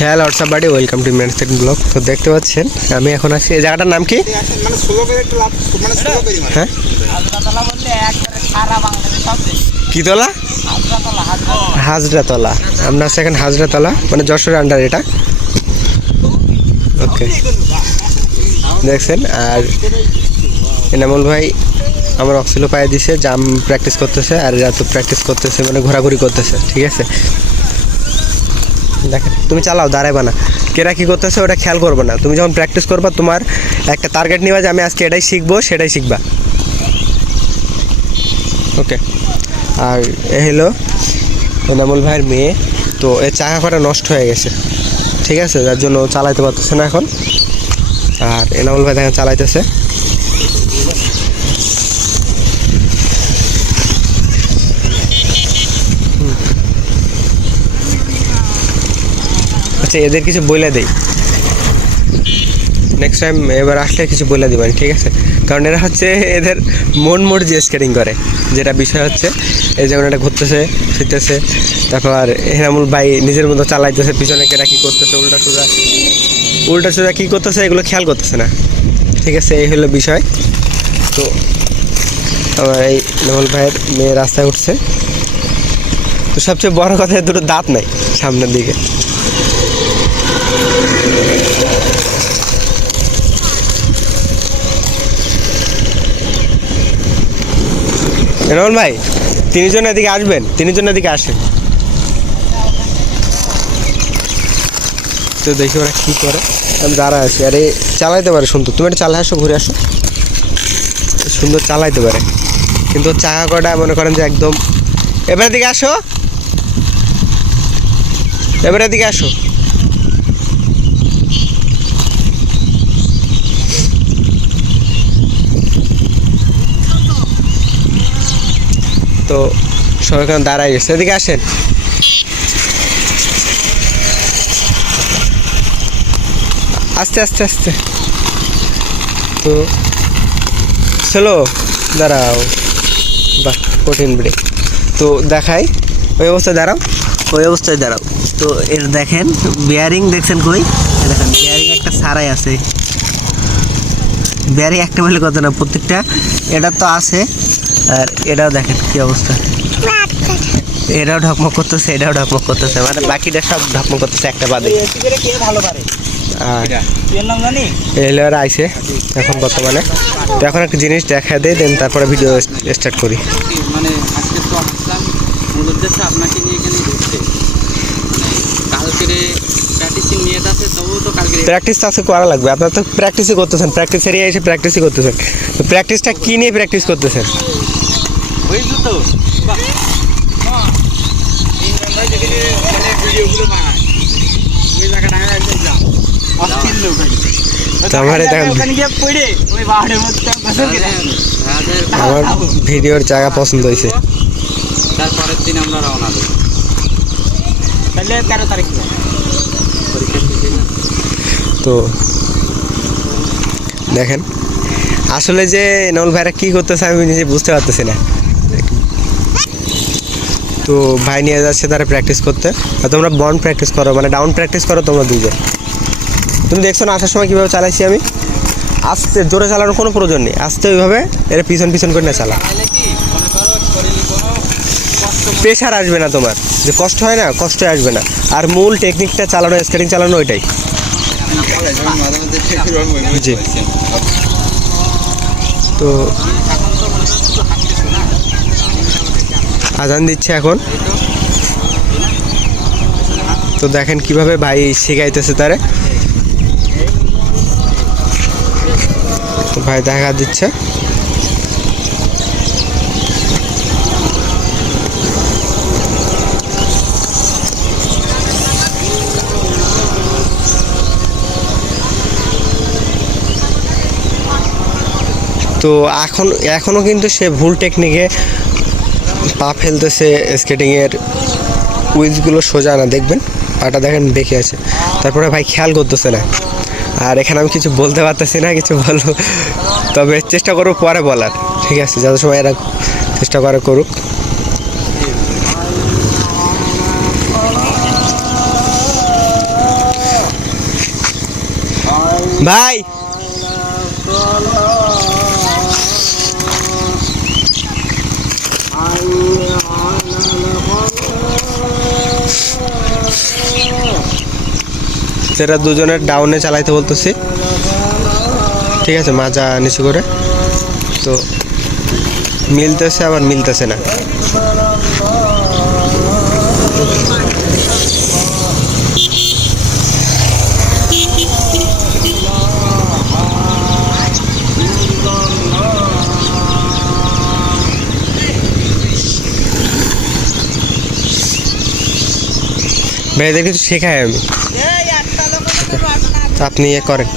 Hello WhatsApp বাড়ি, welcome to ম্যানস্টেড blog. তো দেখতে পাচ্ছেন আমি এখন আছি এই জায়গাটার নাম কি? হ্যাঁ কি তলা? হাজরাতলা। আমরা আছি এখন হাজরাতলা, মানে যশোরের আন্ডার এটা। ওকে, দেখছেন। আর এনামুল ভাই আমার অক্সিলো পায়ে দিছে, জাম প্র্যাকটিস করতেছে, আর এরা তো প্র্যাকটিস করতেছে, মানে ঘোরাঘুরি করতেছে। ঠিক আছে, দেখেন তুমি চালাও, দাঁড়াইবা না। কেরা কী করতেছে ওটা খেয়াল করবে না। তুমি যখন প্র্যাকটিস করবা তোমার একটা টার্গেট নিবা যে আমি আজকে এটাই শিখবো, সেটাই শিখবা। ওকে। আর এ হলো এনামুল ভাইয়ের মেয়ে। তো এর চাকা কটা নষ্ট হয়ে গেছে, ঠিক আছে, যার জন্য চালাইতে পারতেছে না এখন। আর এনামুল ভাই দেখেন চালাইতেছে। আচ্ছা, এদের কিছু বলে দেই, নেক্সট টাইম এবার আসলে কিছু বলে দিবেন, ঠিক আছে? কারণ এরা হচ্ছে এদের মন মর্জি স্কেটিং করে। যেটা বিষয় হচ্ছে এই যেমন এটা ঘুরতেছে ফিরতেছে, তারপর এনামুল ভাই নিজের মতো চালাইতেছে, পিছনে কেরা কী করতেছে, উল্টা সোজা কী করতেছে এগুলো খেয়াল করতেছে না, ঠিক আছে? এই হলো বিষয়। তো আমার এই এনামুল ভাইয়ের মেয়ে রাস্তায় উঠছে। তো সবচেয়ে বড় কথা, দুটো দাঁত নাই সামনের দিকে। এনামুল ভাই, তিনজন এদিকে আসবেন, তিনজন এদিকে আসেন। তো দেখি ওরা কী করে। আমি দাঁড়া আছি, আরে চালাইতে পারে সুন্দর। তুমি একটা চালাই আসো, ঘুরে আসো। সুন্দর চালাইতে পারে, কিন্তু চাকা কটা মনে করেন যে একদম। এবারে দিকে আসো, এবারে দিকে আসো। তো সবাই এখন দাঁড়াই গেছে, এদিকে আসেন। আস্তে আস্তে আস্তে। তো চলো দাঁড়াও, বাহ কঠিন ব্রেক। তো দেখাই, ওই অবস্থায় দাঁড়াও, ওই অবস্থায় দাঁড়াও। তো এর দেখেন বিয়ারিং দেখছেন কই? দেখেন বিয়ারিং একটা সারাই আছে। বিয়ারিং একটা বলে কথা না, প্রত্যেকটা এটা তো আছে। আর এটাও দেখেন কি অবস্থা, এটাও ঢকমক করতেছে, এটাও ঢকমক করতেছে, মানে বাকিটা সব ঢকমক করতেছে একটা বাদে। এলার আইসে এখন বর্তমানে। তো এখন একটা জিনিস দেখা দেয়, দেন তারপরে ভিডিও স্টার্ট করি। মানে আজকে তো আসলাম মূল উদ্দেশ্য আপনাকে নিয়ে এখানে ঘুরতে। কালকে প্র্যাকটিসিং নিয়ে আছে, তবুও তো কালকে প্র্যাকটিস তো আজকে করা লাগবে। আপনারা তো প্র্যাকটিসই করতেছেন, প্র্যাকটিস এরিয়া এসে প্র্যাকটিসই করতেছেন। তো প্র্যাকটিসটা কী নিয়ে প্র্যাকটিস করতেছেন? বুঝলো তো? ভিডিওগুলো বানায় ওই জায়গাটা একদম যাও অস্থির লোক। আমার ভিডিওর জায়গা পছন্দ হয়েছে। তারপরের দিন আমরা রওনা দেব। তাহলে 13 তারিখ তো দেখেন আসলে যে এনামুল ভাইরা কী করতেছে আমি নিজে বুঝতে পারতেছি না। তো ভাই নিয়ে যাচ্ছে তারা প্র্যাকটিস করতে। আর তোমরা বন্ড প্র্যাকটিস করো, মানে ডাউন প্র্যাকটিস করো তোমরা দুজন। তুমি দেখছো না আসার সময় কীভাবে চালাইছি আমি? আস্তে, জোরে চালানোর কোনো প্রয়োজন নেই, আস্তে ওইভাবে এরা পিছন পিছন করে না চালা। প্রেশার আসবে না তোমার, যে কষ্ট হয় না, কষ্ট আসবে না। আর মূল টেকনিকটা চালানো, স্কেটিং চালানো ওইটাই। জি। তো আজান দিচ্ছে এখন। তো দেখেন কিভাবে ভাই শিখাইতেছে তারে। ভাই দেখা দিচ্ছে। তো এখনও কিন্তু সে ভুল টেকনিকে পা ফেলতেছে। স্কেটিংয়ের উইলসগুলো সোজা না, দেখবেন পাটা দেখেন বেঁকে আছে। তারপরে ভাই খেয়াল করতেছে না। আর এখানে আমি কিছু বলতে পারতেছি না, কিছু বলবো, তবে চেষ্টা করবো পরে বলার, ঠিক আছে? যত সময় এরা চেষ্টা করে করুক। ভাই সেটা দুজনের ডাউনে চালাইতে বলতেছি, ঠিক আছে, মাজা নিচু করে। তো মিলতেছে আবার মিলতেছে না। ভাই এদের কিছু শেখাই আমি, আপনি ইয়ে করেন।